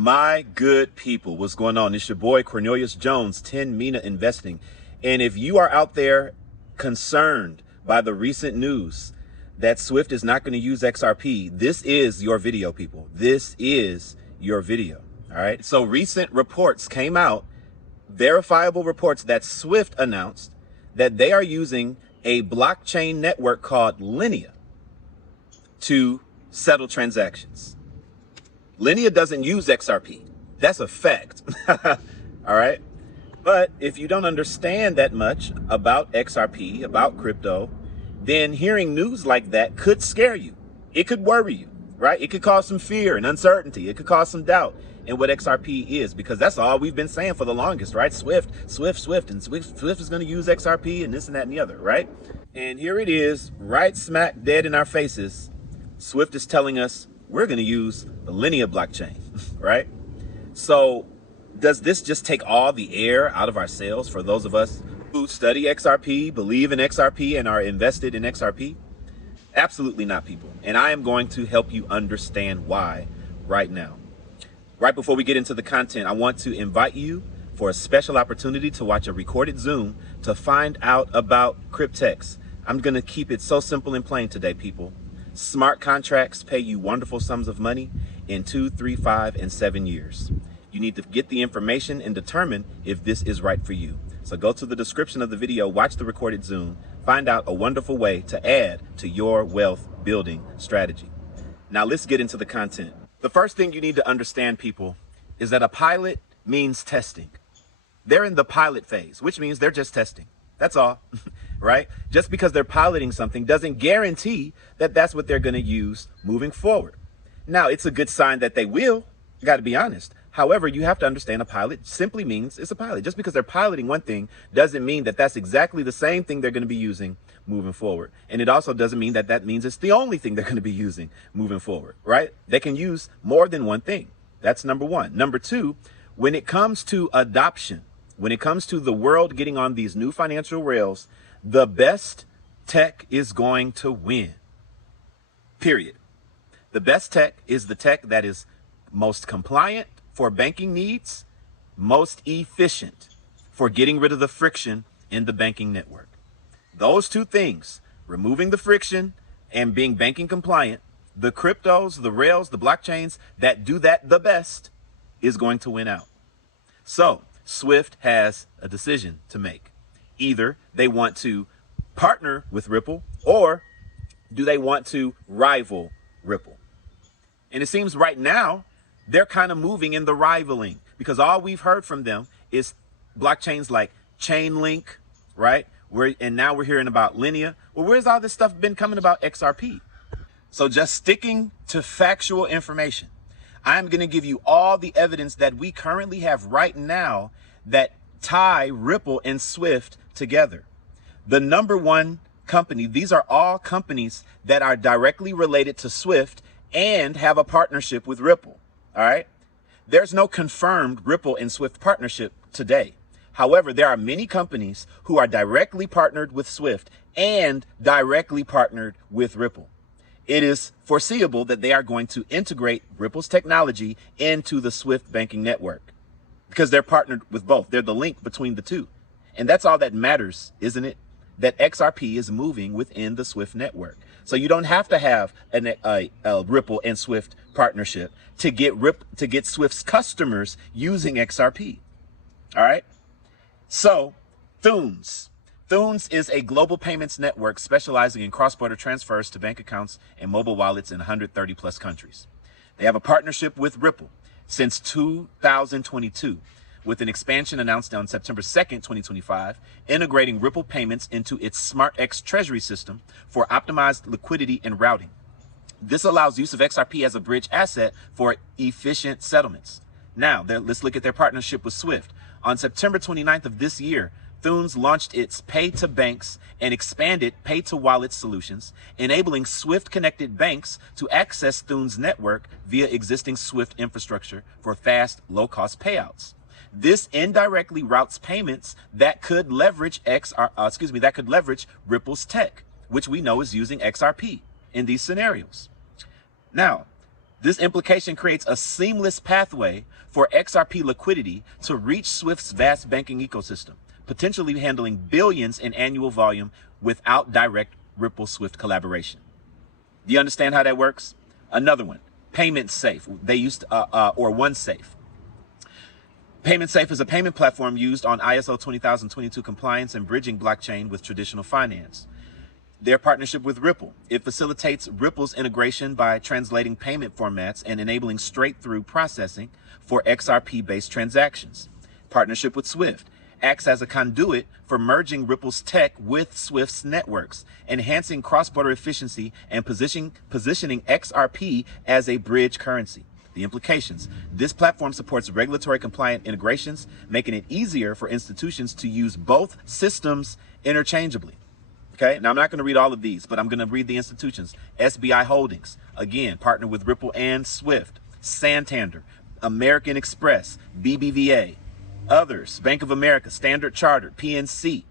My good people, what's going on? It's your boy Cornelius Jones, 10 Mina Investing. And if you are out there concerned by the recent news that Swift is not going to use XRP, this is your video, people. This is your video. All right. So recent reports came out, verifiable reports that Swift announced that they are using a blockchain network called Lineia to settle transactions. Lineia doesn't use XRP. That's a fact. All right. But if you don't understand that much about XRP, about crypto, then hearing news like that could scare you. It could worry you, right? It could cause some fear and uncertainty. It could cause some doubt in what XRP is, because that's all we've been saying for the longest, right? Swift, and Swift is going to use XRP and this and that and the other, right? And here it is, right smack dead in our faces. Swift is telling us we're going to use the Lineia blockchain, right? So does this just take all the air out of our sails for those of us who study XRP, believe in XRP, and are invested in XRP? Absolutely not, people. And I am going to help you understand why right now. Right before we get into the content, I want to invite you for a special opportunity to watch a recorded Zoom to find out about Cryptex. I'm going to keep it so simple and plain today, people. Smart contracts pay you wonderful sums of money in 2, 3, 5, and 7 years. You need to get the information and determine if this is right for you. So go to the description of the video, watch the recorded Zoom, find out a wonderful way to add to your wealth building strategy. Now let's get into the content. The first thing you need to understand, people, is that a pilot means testing. They're in the pilot phase, which means they're just testing. That's all, right? Just because they're piloting something doesn't guarantee that that's what they're going to use moving forward. Now, it's a good sign that they will, got to be honest. However, you have to understand a pilot simply means it's a pilot. Just because they're piloting one thing doesn't mean that that's exactly the same thing they're going to be using moving forward. And it also doesn't mean that that means it's the only thing they're going to be using moving forward, right? They can use more than one thing. That's number one. Number two, when it comes to adoption, when it comes to the world getting on these new financial rails, the best tech is going to win. Period. The best tech is the tech that is most compliant for banking needs, most efficient for getting rid of the friction in the banking network. Those two things, removing the friction and being banking compliant, the cryptos, the rails, the blockchains that do that the best is going to win out. So Swift has a decision to make. Either they want to partner with Ripple, or do they want to rival Ripple? And it seems right now they're kind of moving in the rivaling, because all we've heard from them is blockchains like Chainlink, right? And now we're hearing about Lineia. Well, where's all this stuff been coming about XRP? So just sticking to factual information, I'm going to give you all the evidence that we currently have right now that tie Ripple and Swift together. The number one company, these are all companies that are directly related to Swift and have a partnership with Ripple. All right. There's no confirmed Ripple and Swift partnership today. However, there are many companies who are directly partnered with Swift and directly partnered with Ripple. It is foreseeable that they are going to integrate Ripple's technology into the Swift banking network, because they're partnered with both. They're the link between the two. And that's all that matters, isn't it? That XRP is moving within the Swift network. So you don't have to have a Ripple and Swift partnership to get Swift's customers using XRP. All right. So Thunes is a global payments network specializing in cross-border transfers to bank accounts and mobile wallets in 130 plus countries. They have a partnership with Ripple since 2022, with an expansion announced on September 2nd, 2025, integrating Ripple payments into its SmartX treasury system for optimized liquidity and routing. This allows use of XRP as a bridge asset for efficient settlements. Now, let's look at their partnership with Swift. On September 29th of this year, Thunes launched its pay-to-banks and expanded pay-to-wallet solutions, enabling Swift-connected banks to access Thunes' network via existing Swift infrastructure for fast, low-cost payouts. This indirectly routes payments that could leverage Ripple's tech, which we know is using XRP in these scenarios. Now, This implication creates a seamless pathway for XRP liquidity to reach Swift's vast banking ecosystem, potentially handling billions in annual volume without direct Ripple Swift collaboration. Do you understand how that works? Another one, Payment Safe. They used or OneSafe. Payment Safe is a payment platform used on ISO 20022 compliance and bridging blockchain with traditional finance. Their partnership with Ripple. It facilitates Ripple's integration by translating payment formats and enabling straight-through processing for XRP-based transactions. Partnership with Swift acts as a conduit for merging Ripple's tech with Swift's networks, enhancing cross-border efficiency and positioning XRP as a bridge currency. The implications. This platform supports regulatory compliant integrations, making it easier for institutions to use both systems interchangeably. Okay, now I'm not going to read all of these, but I'm going to read the institutions. SBI Holdings, again, partner with Ripple and Swift. Santander, American Express, BBVA, others, Bank of America, Standard Chartered, PNC.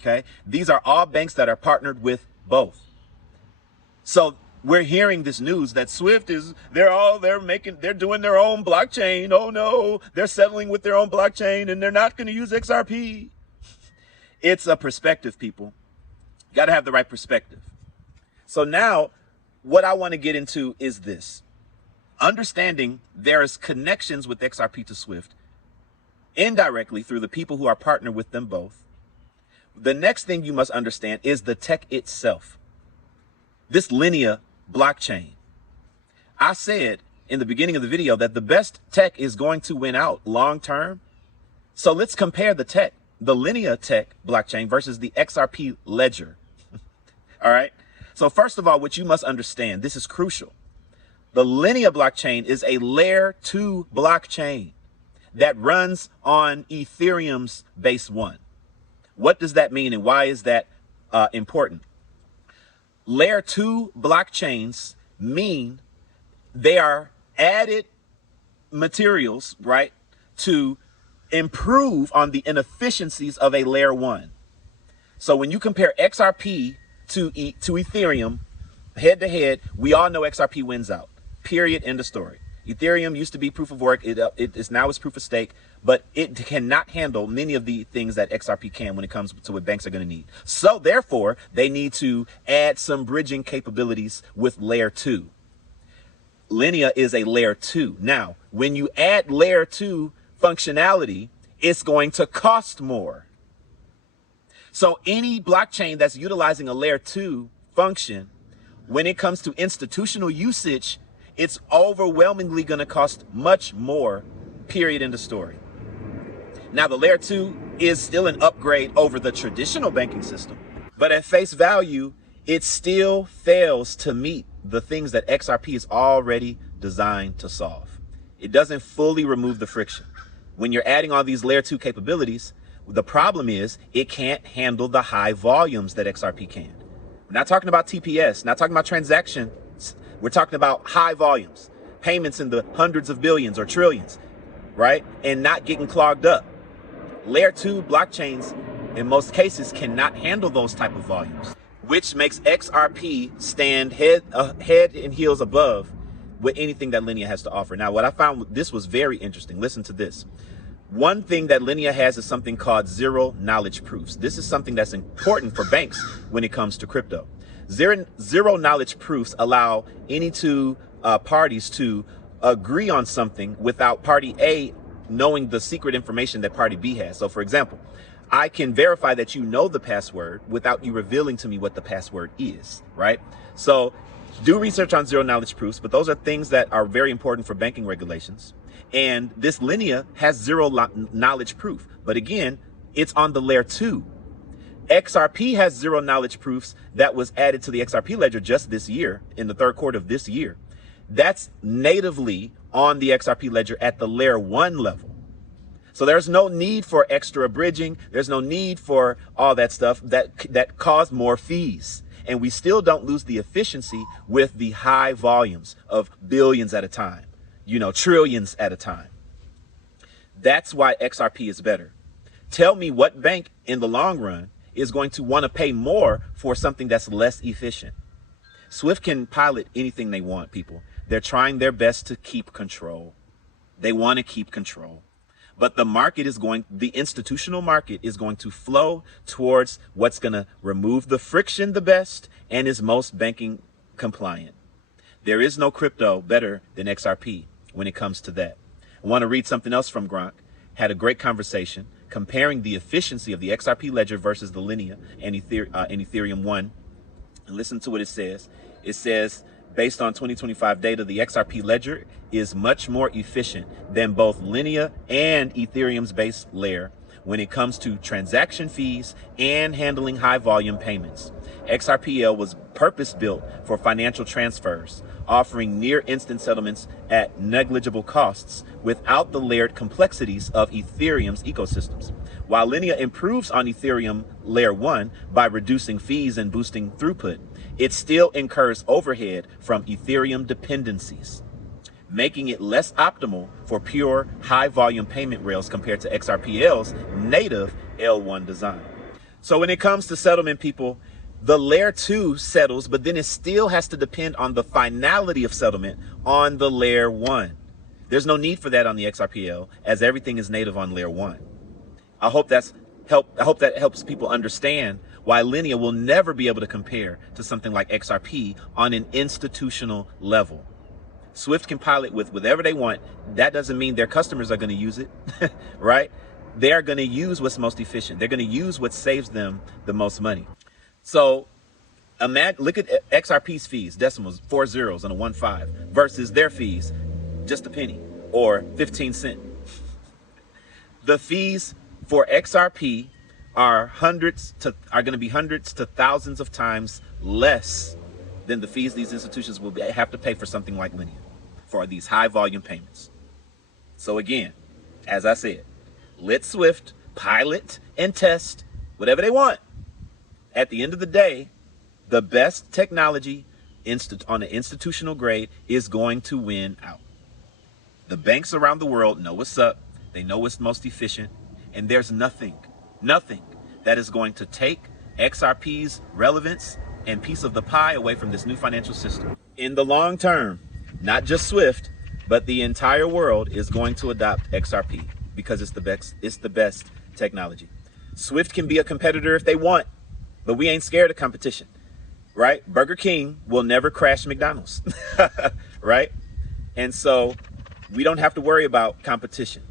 Okay, these are all banks that are partnered with both. So we're hearing this news that Swift they're doing their own blockchain. Oh no, they're settling with their own blockchain and they're not going to use XRP. It's a perspective, people. You got to have the right perspective. So now what I want to get into is this. Understanding there is connections with XRP to Swift indirectly through the people who are partnered with them both. The next thing you must understand is the tech itself. This Lineia blockchain. I said in the beginning of the video that the best tech is going to win out long term. So let's compare the tech, the Lineia tech blockchain versus the XRP ledger. All right. So first of all, what you must understand, this is crucial. The Lineia blockchain is a layer 2 blockchain that runs on Ethereum's base 1. What does that mean and why is that important? Layer 2 blockchains mean they are added materials, right, to improve on the inefficiencies of a layer 1. So when you compare XRP to Ethereum head to head, we all know XRP wins out. Period. End of story. Ethereum used to be proof of work. It is now it's proof of stake, but it cannot handle many of the things that XRP can when it comes to what banks are going to need. So therefore, they need to add some bridging capabilities with layer 2. Lineia is a layer 2. Now, when you add layer 2 functionality, it's going to cost more. So any blockchain that's utilizing a layer 2 function, when it comes to institutional usage, it's overwhelmingly going to cost much more, period, in the story. Now, the layer 2 is still an upgrade over the traditional banking system, but at face value, it still fails to meet the things that XRP is already designed to solve. It doesn't fully remove the friction. When you're adding all these layer 2 capabilities, the problem is it can't handle the high volumes that XRP can. We're not talking about TPS, not talking about transactions. We're talking about high volumes, payments in the hundreds of billions or trillions, right? And not getting clogged up. Layer 2 blockchains, in most cases, cannot handle those type of volumes, which makes XRP stand head and heels above with anything that Lineia has to offer. Now, what I found, this was very interesting. Listen to this. One thing that Lineia has is something called zero knowledge proofs. This is something that's important for banks when it comes to crypto. Zero knowledge proofs allow any two parties to agree on something without party A knowing the secret information that party B has. So for example, I can verify that you know the password without you revealing to me what the password is, right? So do research on zero knowledge proofs, but those are things that are very important for banking regulations. And this Lineia has zero knowledge proof. But again, it's on the layer 2. XRP has zero knowledge proofs that was added to the XRP ledger just this year, in the third quarter of this year. That's natively on the XRP ledger at the layer 1 level. So there's no need for extra bridging. There's no need for all that stuff that cause more fees. And we still don't lose the efficiency with the high volumes of billions at a time, trillions at a time. That's why XRP is better. Tell me what bank in the long run is going to want to pay more for something that's less efficient. Swift can pilot anything they want, people. They're trying their best to keep control. They want to keep control. But the institutional market is going to flow towards what's going to remove the friction the best and is most banking compliant. There is no crypto better than XRP when it comes to that. I want to read something else from Gronk. Had a great conversation comparing the efficiency of the XRP ledger versus the Lineia and Ethereum 1. And listen to what it says. It says, based on 2025 data, the XRP ledger is much more efficient than both Lineia and Ethereum's base layer when it comes to transaction fees and handling high volume payments. XRPL was purpose-built for financial transfers, offering near instant settlements at negligible costs without the layered complexities of Ethereum's ecosystems. While Lineia improves on Ethereum Layer 1 by reducing fees and boosting throughput, it still incurs overhead from Ethereum dependencies, making it less optimal for pure high-volume payment rails compared to XRPL's native L1 design. So when it comes to settlement, people, the Layer 2 settles, but then it still has to depend on the finality of settlement on the Layer 1. There's no need for that on the XRPL, as everything is native on Layer 1. I hope that helps people understand why Lineia will never be able to compare to something like XRP on an institutional level. Swift can pilot with whatever they want. That doesn't mean their customers are going to use it, right? They're going to use what's most efficient. They're going to use what saves them the most money. So look at XRP's fees, decimals, 4 zeros and a 1.5, versus their fees, just a penny or 15 cents. The fees for XRP are going to be hundreds to thousands of times less than the fees these institutions will have to pay for something like Lineia for these high volume payments. So again, as I said, let Swift pilot and test whatever they want. At the end of the day, the best technology on an institutional grade is going to win out. The banks around the world know what's up. They know what's most efficient. And there's nothing that is going to take XRP's relevance and piece of the pie away from this new financial system. In the long term, not just Swift, but the entire world is going to adopt XRP because it's the best technology. Swift can be a competitor if they want, but we ain't scared of competition, right? Burger King will never crash McDonald's, right? And so we don't have to worry about competition.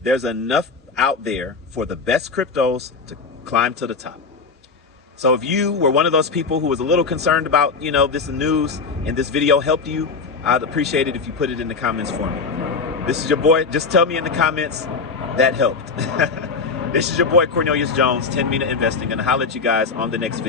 There's enough out there for the best cryptos to climb to the top. So if you were one of those people who was a little concerned about, this news and this video helped you, I'd appreciate it if you put it in the comments for me. This is your boy. Just tell me in the comments that helped. This is your boy Cornelius Jones, 10 Mina Investing, and I'll holler at you guys on the next video.